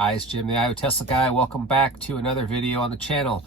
Hi, it's Jim, the Iowa Tesla guy. Welcome back to another video on the channel.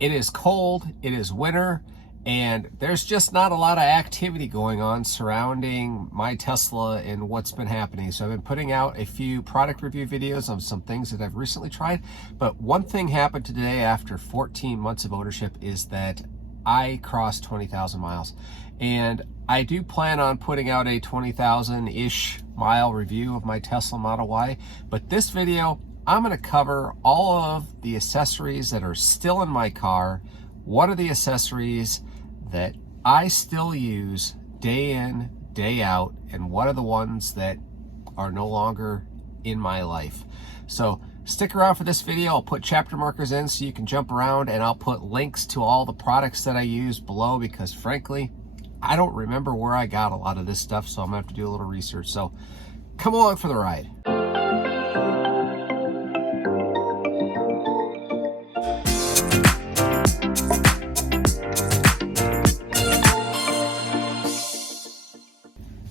It is cold, it is winter, and there's just not a lot of activity going on surrounding my Tesla and what's been happening. So I've been putting out a few product review videos on some things that I've recently tried. But one thing happened today after 14 months of ownership is that I crossed 20,000 miles. And I do plan on putting out a 20,000-ish mile review of my Tesla Model Y, but this video, I'm gonna cover all of the accessories that are still in my car. What are the accessories that I still use day in, day out, and what are the ones that are no longer in my life? So stick around for this video. I'll put chapter markers in so you can jump around, and I'll put links to all the products that I use below because frankly, I don't remember where I got a lot of this stuff, so I'm gonna have to do a little research. So come along for the ride. All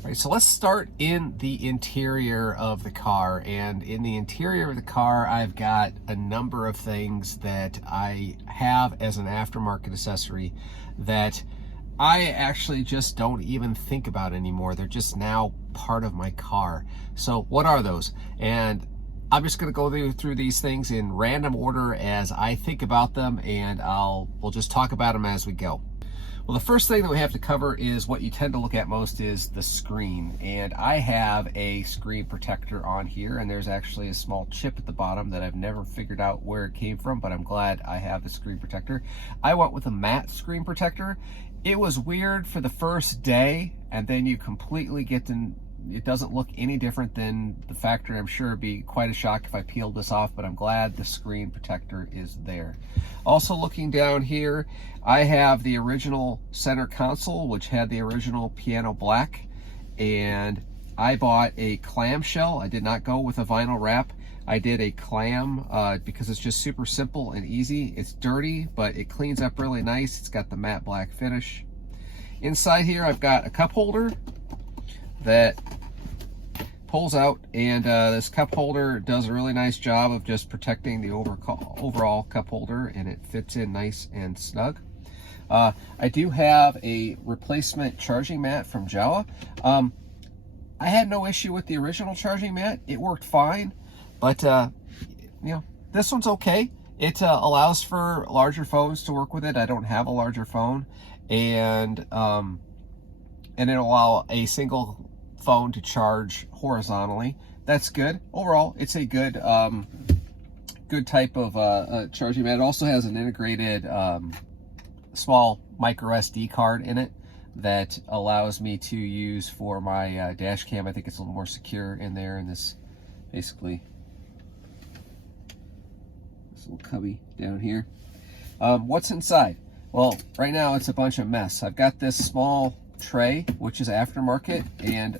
right, so let's start in the interior of the car. And in the interior of the car, I've got a number of things that I have as an aftermarket accessory that I actually just don't even think about anymore. They're just now part of my car. So what are those? And I'm just going to go through these things in random order as I think about them, and we'll just talk about them as we go. Well, the first thing that we have to cover is what you tend to look at most is the screen. And I have a screen protector on here, and there's actually a small chip at the bottom that I've never figured out where it came from, but I'm glad I have the screen protector. I went with a matte screen protector. It was weird for the first day, and then you completely get to, it doesn't look any different than the factory. I'm sure it'd be quite a shock if I peeled this off, but I'm glad the screen protector is there. Also looking down here, I have the original center console, which had the original piano black, and I bought a clamshell. I did not go with a vinyl wrap. I did a clam because it's just super simple and easy. It's dirty, but it cleans up really nice. It's got the matte black finish. Inside here, I've got a cup holder that pulls out, and this cup holder does a really nice job of just protecting the overall cup holder, and it fits in nice and snug. I do have a replacement charging mat from Jawa. I had no issue with the original charging mat. It worked fine. But, you know, this one's okay. It allows for larger phones to work with it. I don't have a larger phone. And it'll allow a single phone to charge horizontally. That's good. Overall, it's a good good type of charging mat. It also has an integrated small micro SD card in it that allows me to use for my dash cam. I think it's a little more secure in there, and this basically little cubby down here. What's inside? Well, right now it's a bunch of mess. I've got this small tray, which is aftermarket, and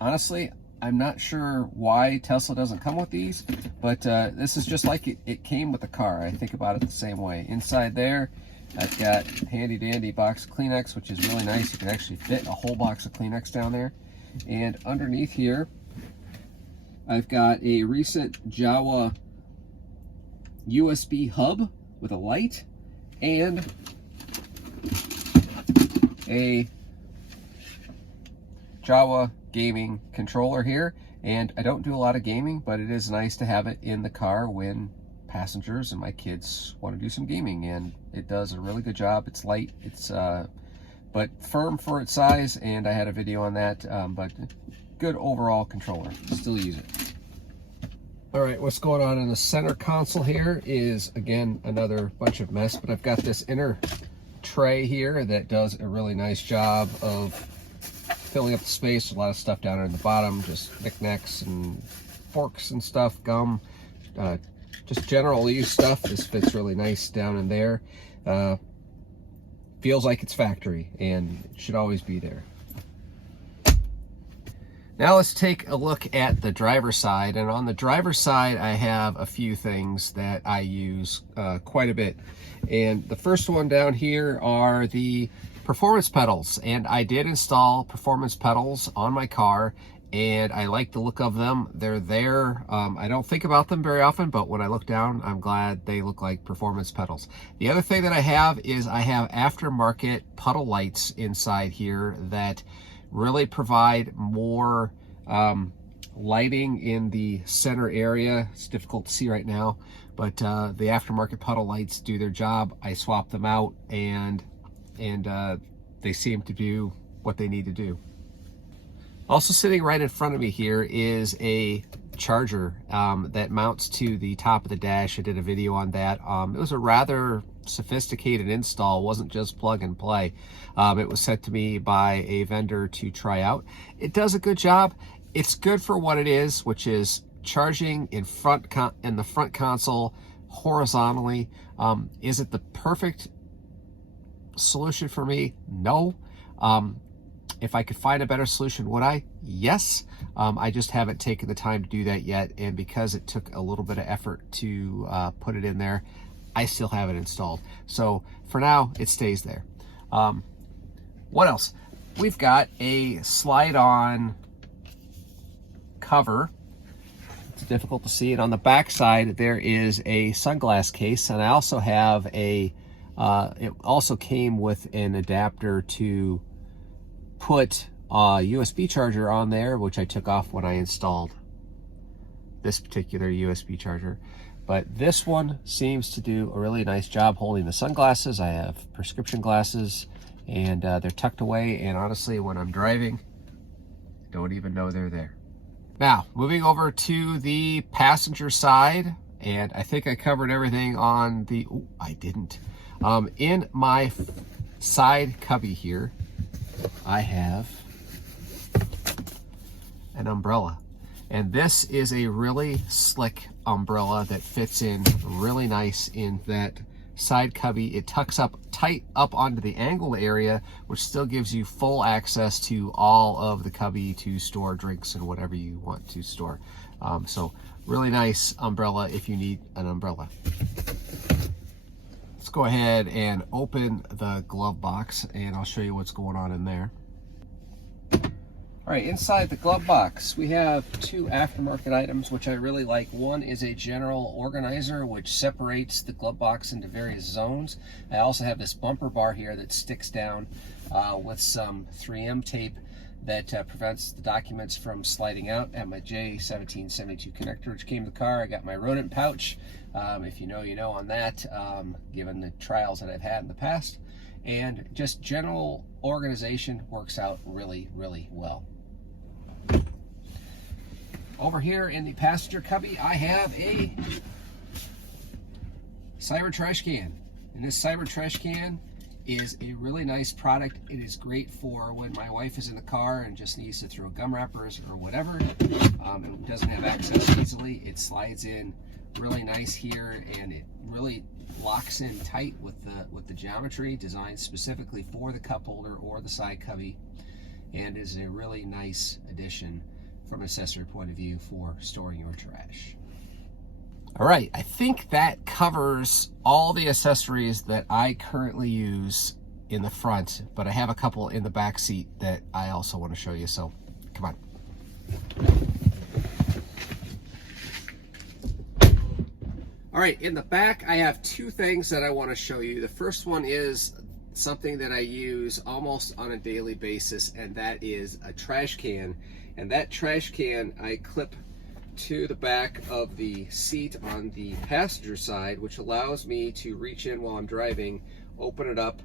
honestly, I'm not sure why Tesla doesn't come with these, but this is just like it came with the car. I think about it the same way. Inside there, I've got a handy dandy box of Kleenex, which is really nice. You can actually fit a whole box of Kleenex down there. And underneath here, I've got a recent Jawa USB hub with a light and a Jawa gaming controller here. And I don't do a lot of gaming, but it is nice to have it in the car when passengers and my kids want to do some gaming, and it does a really good job. It's light, it's but firm for its size, and I had a video on that, but good overall controller. Still use it. All right, what's going on in the center console here is, again, another bunch of mess, but I've got this inner tray here that does a really nice job of filling up the space. A lot of stuff down there in the bottom, just knickknacks and forks and stuff, gum, just general use stuff. This fits really nice down in there. Feels like it's factory, and it should always be there. Now let's take a look at the driver's side, and on the driver's side I have a few things that I use quite a bit. And the first one down here are the performance pedals, and I did install performance pedals on my car, and I like the look of them. They're there. I don't think about them very often, but when I look down, I'm glad they look like performance pedals. The other thing that I have is I have aftermarket Puddle lights inside here that really provide more lighting in the center area. It's difficult to see right now, but the aftermarket Puddle lights do their job. I swap them out, and they seem to do what they need to do. Also sitting right in front of me here is a charger that mounts to the top of the dash. I did a video on that. It was a rather sophisticated install. It wasn't just plug and play. It was sent to me by a vendor to try out. It does a good job. It's good for what it is, which is charging in the front console horizontally. Is it the perfect solution for me? No. If I could find a better solution, would I? Yes. I just haven't taken the time to do that yet, and because it took a little bit of effort to put it in there, I still have it installed. So for now, it stays there. What else? We've got a slide-on cover. It's difficult to see it. On the back side, there is a sunglass case, and I also have it also came with an adapter to put a USB charger on there, which I took off when I installed this particular USB charger. But this one seems to do a really nice job holding the sunglasses. I have prescription glasses, and they're tucked away, and honestly, when I'm driving, don't even know they're there. Now, moving over to the passenger side, and I think I covered everything on the, oh, I didn't. In my side cubby here, I have an umbrella, and this is a really slick umbrella that fits in really nice in that side cubby. It tucks up tight up onto the angled area, which still gives you full access to all of the cubby to store drinks and whatever you want to store. So really nice umbrella if you need an umbrella. Let's go ahead and open the glove box, and I'll show you what's going on in there. All right, inside the glove box, we have two aftermarket items, which I really like. One is a general organizer, which separates the glove box into various zones. I also have this bumper bar here that sticks down with some 3M tape that prevents the documents from sliding out. I have my J1772 connector, which came with the car. I got my rodent pouch. If you know, you know on that, given the trials that I've had in the past. And just general organization works out really, really well. Over here in the passenger cubby, I have a Cyber trash can. And this Cyber trash can is a really nice product. It is great for when my wife is in the car and just needs to throw gum wrappers or whatever. It doesn't have access easily. It slides in really nice here, and it really locks in tight with the geometry, designed specifically for the cup holder or the side cubby, and is a really nice addition from an accessory point of view for storing your trash. All right, I think that covers all the accessories that I currently use in the front, but I have a couple in the back seat that I also want to show you, so come on. All right, in the back, I have two things that I want to show you. The first one is something that I use almost on a daily basis, and that is a trash can. And that trash can I clip to the back of the seat on the passenger side, which allows me to reach in while I'm driving, open it up.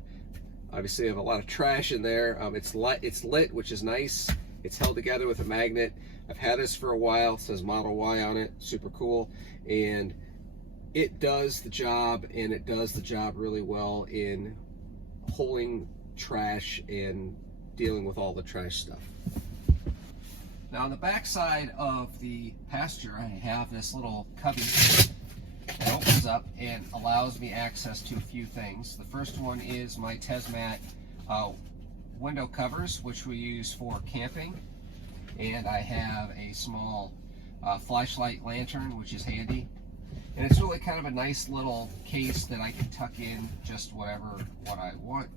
Obviously, I have a lot of trash in there. It's lit, which is nice. It's held together with a magnet. I've had this for a while. It says Model Y on it. Super cool. And it does the job, and it does the job really well in holding trash and dealing with all the trash stuff. Now on the back side of the passenger, I have this little cubby that opens up and allows me access to a few things. The first one is my Tesmat window covers, which we use for camping, and I have a small flashlight lantern, which is handy. And it's really kind of a nice little case that I can tuck in just what I want.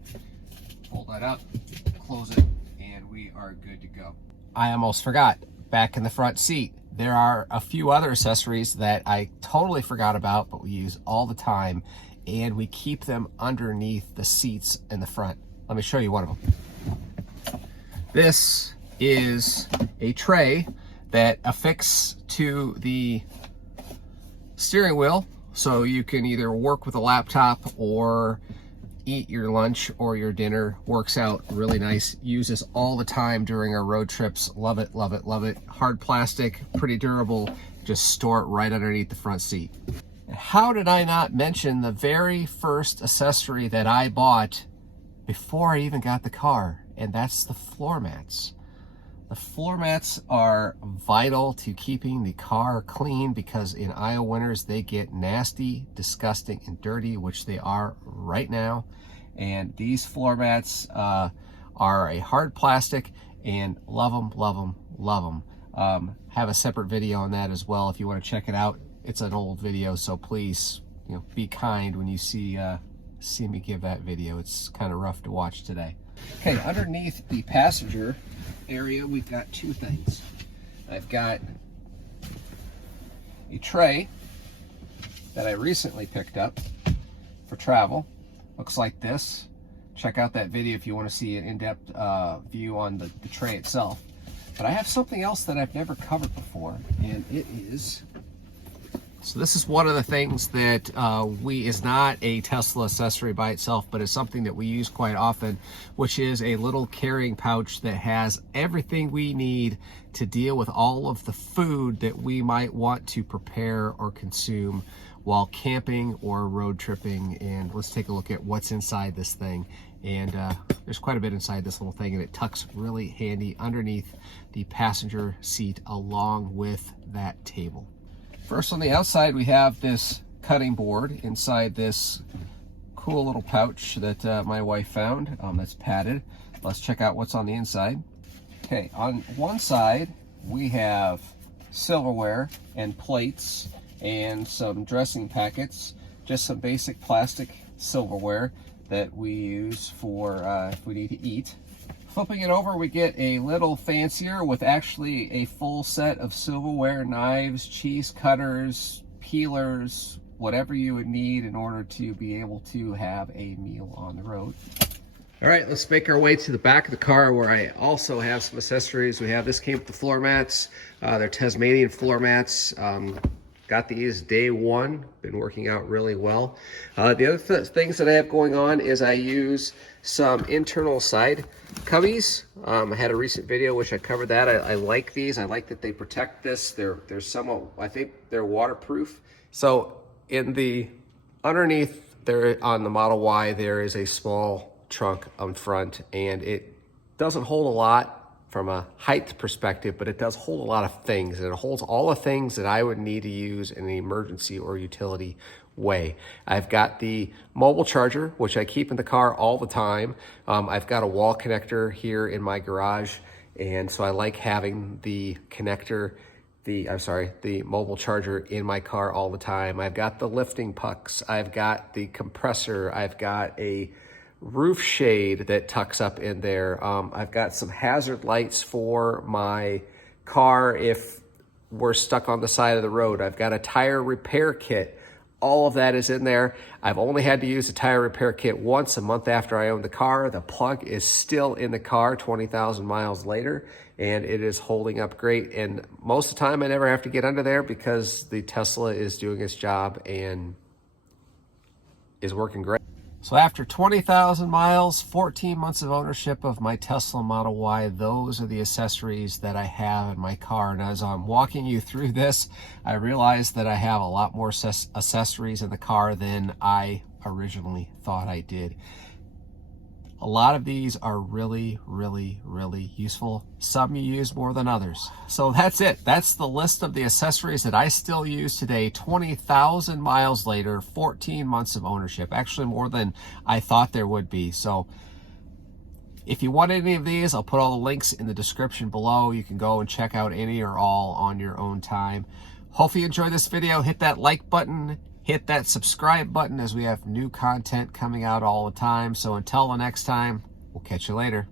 Pull that up, close it, and we are good to go. I almost forgot. back in the front seat. There are a few other accessories that I totally forgot about, but we use all the time, and we keep them underneath the seats in the front. Let me show you one of them. This is a tray that affixes to the steering wheel, so you can either work with a laptop or eat your lunch or your dinner. Works out really nice. Use this all the time during our road trips. Love it, love it, love it. Hard plastic, pretty durable. Just store it right underneath the front seat. How did I not mention the very first accessory that I bought before I even got the car? And that's the floor mats. The floor mats are vital to keeping the car clean, because in Iowa winters they get nasty, disgusting, and dirty, which they are right now. And these floor mats are a hard plastic, and love them, love them, love them. Have a separate video on that as well if you want to check it out. It's an old video, so please, be kind when you see me give that video. It's kind of rough to watch today. Okay, underneath the passenger area, we've got two things. I've got a tray that I recently picked up for travel. Looks like this. Check out that video if you want to see an in-depth view on the tray itself. But I have something else that I've never covered before, and it is... So this is one of the things that is not a Tesla accessory by itself, but it's something that we use quite often, which is a little carrying pouch that has everything we need to deal with all of the food that we might want to prepare or consume while camping or road tripping. And let's take a look at what's inside this thing. And there's quite a bit inside this little thing, and it tucks really handy underneath the passenger seat along with that table. First, on the outside, we have this cutting board inside this cool little pouch that my wife found that's padded. Let's check out what's on the inside. Okay, on one side, we have silverware and plates and some dressing packets, just some basic plastic silverware that we use for if we need to eat. Flipping it over, we get a little fancier with actually a full set of silverware, knives, cheese cutters, peelers, whatever you would need in order to be able to have a meal on the road. All right, let's make our way to the back of the car, where I also have some accessories. This came with the floor mats. They're Tasmanian floor mats. Got these day one, been working out really well. The other things that I have going on is I use some internal side cubbies. I had a recent video which I covered that. I like these. I like that they protect this. They're somewhat, I think they're waterproof. So in the underneath there on the Model Y, there is a small trunk on front, and it doesn't hold a lot from a height perspective, but it does hold a lot of things, and it holds all the things that I would need to use in an emergency or utility way. I've got the mobile charger, which I keep in the car all the time. I've got a wall connector here in my garage, and so I like having the connector, the mobile charger in my car all the time. I've got the lifting pucks. I've got the compressor. I've got a roof shade that tucks up in there. I've got some hazard lights for my car if we're stuck on the side of the road. I've got a tire repair kit. All of that is in there. I've only had to use a tire repair kit once, a month after I owned the car. The plug is still in the car 20,000 miles later, and it is holding up great. And most of the time I never have to get under there because the Tesla is doing its job and is working great. So after 20,000 miles, 14 months of ownership of my Tesla Model Y, those are the accessories that I have in my car. And as I'm walking you through this, I realized that I have a lot more accessories in the car than I originally thought I did. A lot of these are really, really, really useful. Some you use more than others. So that's it. That's the list of the accessories that I still use today, 20,000 miles later, 14 months of ownership. Actually more than I thought there would be. So if you want any of these, I'll put all the links in the description below. You can go and check out any or all on your own time. Hopefully you enjoyed this video. Hit that like button. Hit that subscribe button, as we have new content coming out all the time. So until the next time, we'll catch you later.